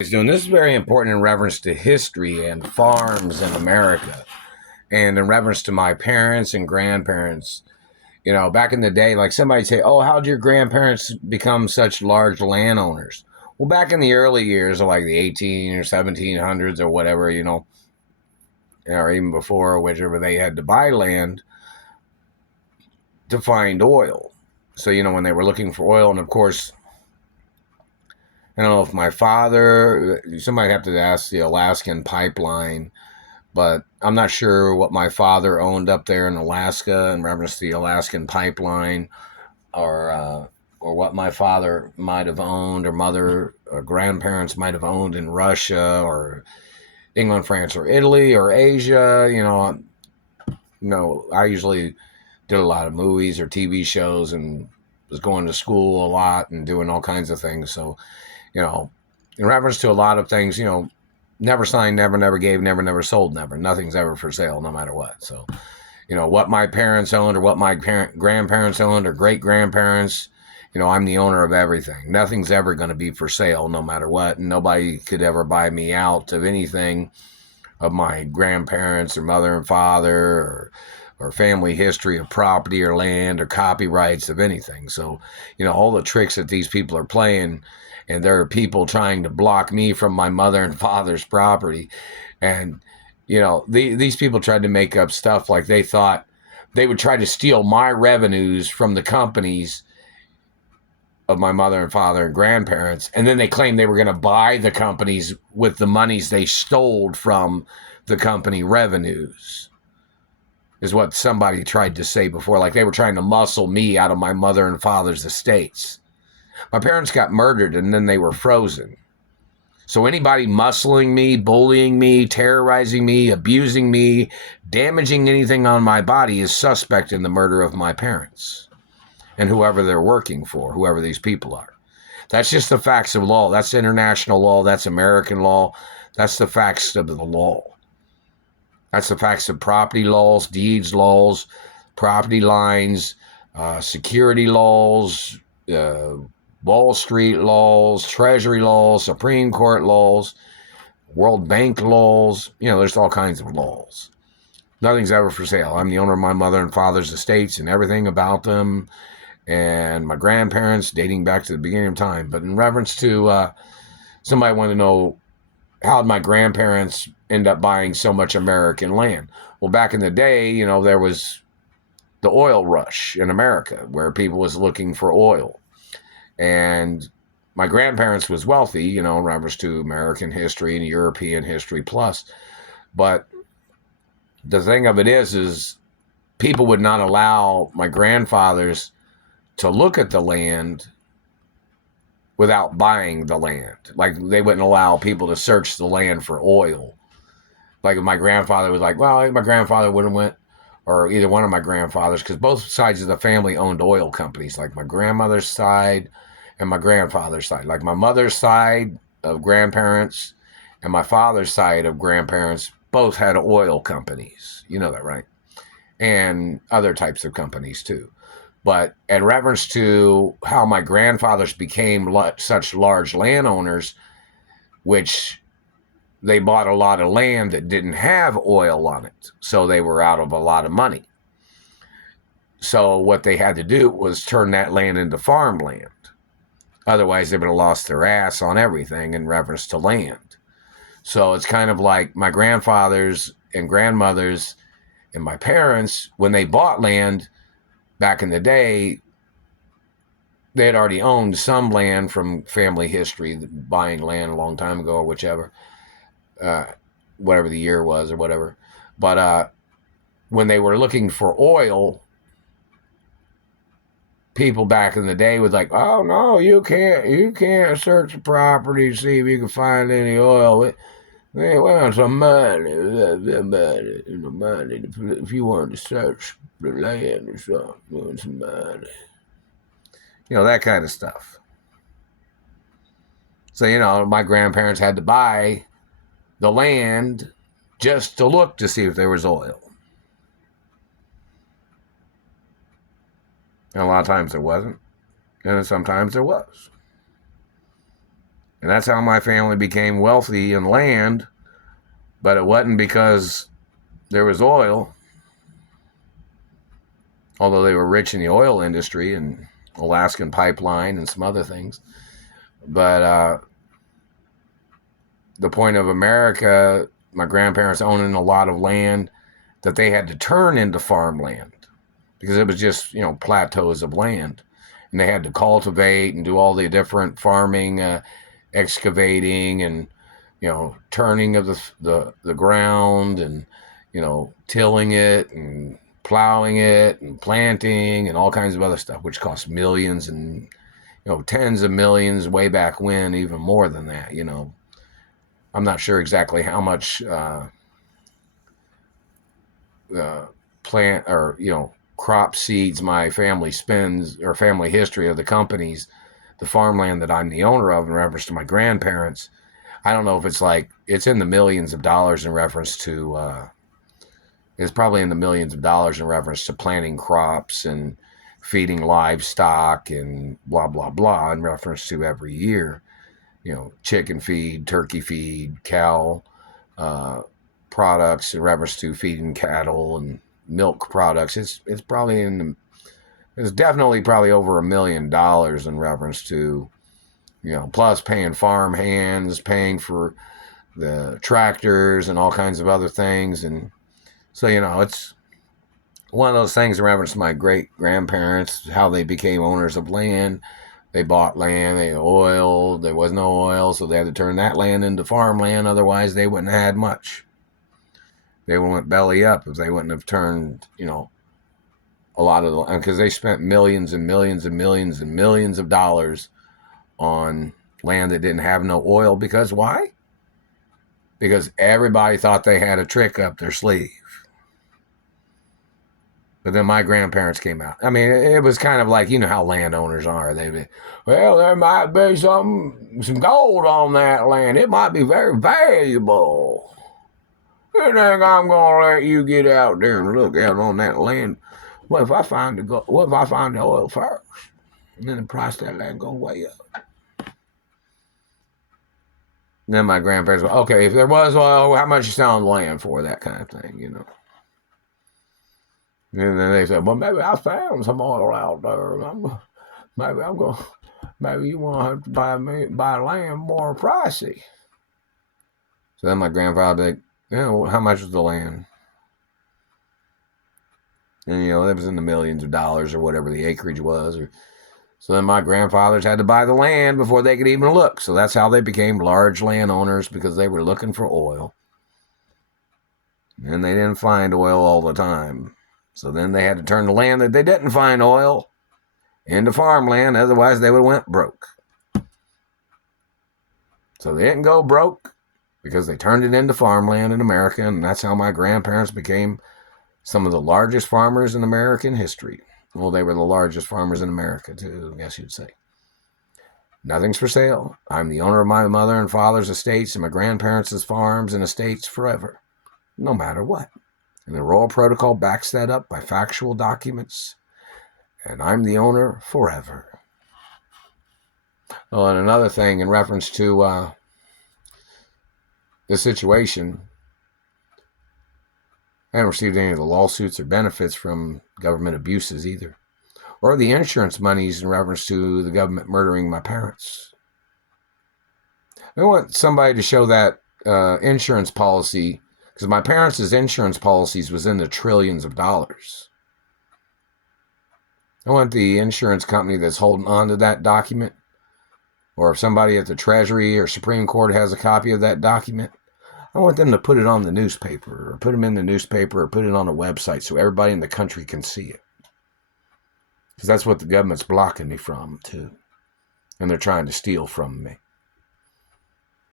Doing this is very important in reference to history and farms in America, and in reference to my parents and grandparents. Back in the day, like somebody say, "Oh, how did your grandparents become such large landowners?" Well, back in the early years of like the 18 or 1700s or whatever, or even before, whichever, they had to buy land to find oil. So when they were looking for oil, and of course, I don't know if my father, somebody have to ask the Alaskan pipeline, but I'm not sure what my father owned up there in Alaska in reference to the Alaskan pipeline, or what my father might have owned, or mother or grandparents might have owned in Russia or England, France, or Italy, or Asia. I usually did a lot of movies or TV shows and was going to school a lot and doing all kinds of things. So, in reference to a lot of things, never signed, never gave, never sold, never. Nothing's ever for sale, no matter what. So, what my parents owned or what my grandparents owned or great grandparents, I'm the owner of everything. Nothing's ever going to be for sale, no matter what. And nobody could ever buy me out of anything of my grandparents or mother and father, or family history of property or land or copyrights of anything. So, all the tricks that these people are playing, and there are people trying to block me from my mother and father's property. And, these people tried to make up stuff like they thought they would try to steal my revenues from the companies of my mother and father and grandparents. And then they claimed they were going to buy the companies with the monies they stole from the company revenues, is what somebody tried to say before. Like they were trying to muscle me out of my mother and father's estates. My parents got murdered and then they were frozen. So anybody muscling me, bullying me, terrorizing me, abusing me, damaging anything on my body is suspect in the murder of my parents and whoever they're working for, whoever these people are. That's just the facts of law. That's international law. That's American law. That's the facts of the law. That's the facts of property laws, deeds laws, property lines, security laws, Wall Street laws, Treasury laws, Supreme Court laws, World Bank laws. There's all kinds of laws. Nothing's ever for sale. I'm the owner of my mother and father's estates and everything about them, and my grandparents dating back to the beginning of time. But in reference to somebody wanted to know, how did my grandparents end up buying so much American land? Well, back in the day, there was the oil rush in America where people was looking for oil. And my grandparents was wealthy, in reference to American history and European history plus. But the thing of it is people would not allow my grandfathers to look at the land without buying the land. Like they wouldn't allow people to search the land for oil. Like if my grandfather was like, well, my grandfather would have went, or either one of my grandfathers, because both sides of the family owned oil companies, like my grandmother's side and my grandfather's side. Like my mother's side of grandparents and my father's side of grandparents both had oil companies. You know that, right? And other types of companies too. But in reference to how my grandfathers became such large landowners, which they bought a lot of land that didn't have oil on it, so they were out of a lot of money. So what they had to do was turn that land into farmland. Otherwise, they would have lost their ass on everything in reference to land. So it's kind of like my grandfathers and grandmothers and my parents, when they bought land back in the day, they had already owned some land from family history, buying land a long time ago or whichever, whatever the year was or whatever. But when they were looking for oil, people back in the day was like, oh no, you can't search the property to see if you can find any oil. We want some money. If you want to search the land or something, you want some money. That kind of stuff. So, my grandparents had to buy the land just to look to see if there was oil. And a lot of times there wasn't. And sometimes there was. And that's how my family became wealthy in land, but it wasn't because there was oil, although they were rich in the oil industry and Alaskan pipeline and some other things. But the point of America, my grandparents owning a lot of land that they had to turn into farmland because it was just, plateaus of land. And they had to cultivate and do all the different farming, excavating and, turning of the ground and, tilling it and plowing it and planting and all kinds of other stuff, which cost millions and, tens of millions way back when, even more than that, I'm not sure exactly how much plant or, crop seeds my family spends, or family history of the companies, the farmland that I'm the owner of in reference to my grandparents. I don't know if it's in the millions of dollars in reference to, it's probably in the millions of dollars in reference to planting crops and feeding livestock and blah, blah, blah in reference to every year, chicken feed, turkey feed, cow products in reference to feeding cattle and milk products. It's probably it's definitely probably over $1 million in reference to, plus paying farm hands, paying for the tractors and all kinds of other things. And so, it's one of those things in reference to my great grandparents, how they became owners of land. They bought land, they oiled, there was no oil, so they had to turn that land into farmland. Otherwise, they wouldn't have had much. They went belly up if they wouldn't have turned, a lot of the, because they spent millions and millions and millions and millions of dollars on land that didn't have no oil. Because why? Because everybody thought they had a trick up their sleeve. But then my grandparents came out. I mean, it was kind of like, how landowners are. There might be some gold on that land. It might be very valuable. You think I'm going to let you get out there and look out on that land? What if I find the oil first? And then the price of that land goes way up. And then my grandparents were, okay, if there was oil, how much you selling the land for? That kind of thing, And then they said, well, maybe I found some oil out there. Maybe you want to have to buy land more pricey. So then my grandfather would be like, how much was the land? And, it was in the millions of dollars or whatever the acreage was. So then my grandfathers had to buy the land before they could even look. So that's how they became large landowners, because they were looking for oil. And they didn't find oil all the time. So then they had to turn the land that they didn't find oil into farmland. Otherwise, they would have went broke. So they didn't go broke because they turned it into farmland in America. And that's how my grandparents became some of the largest farmers in American history. Well, they were the largest farmers in America, too, I guess you'd say. Nothing's for sale. I'm the owner of my mother and father's estates and my grandparents' farms and estates forever, no matter what. And the Royal Protocol backs that up by factual documents. And I'm the owner forever. Oh, and another thing in reference to this situation, I haven't received any of the lawsuits or benefits from government abuses either, or the insurance monies in reference to the government murdering my parents. I want somebody to show that insurance policy, because my parents' insurance policies was in the trillions of dollars. I want the insurance company that's holding on to that document, or if somebody at the Treasury or Supreme Court has a copy of that document, I want them to put it on the newspaper, or put them in the newspaper, or put it on a website so everybody in the country can see it. Because that's what the government's blocking me from, too. And they're trying to steal from me.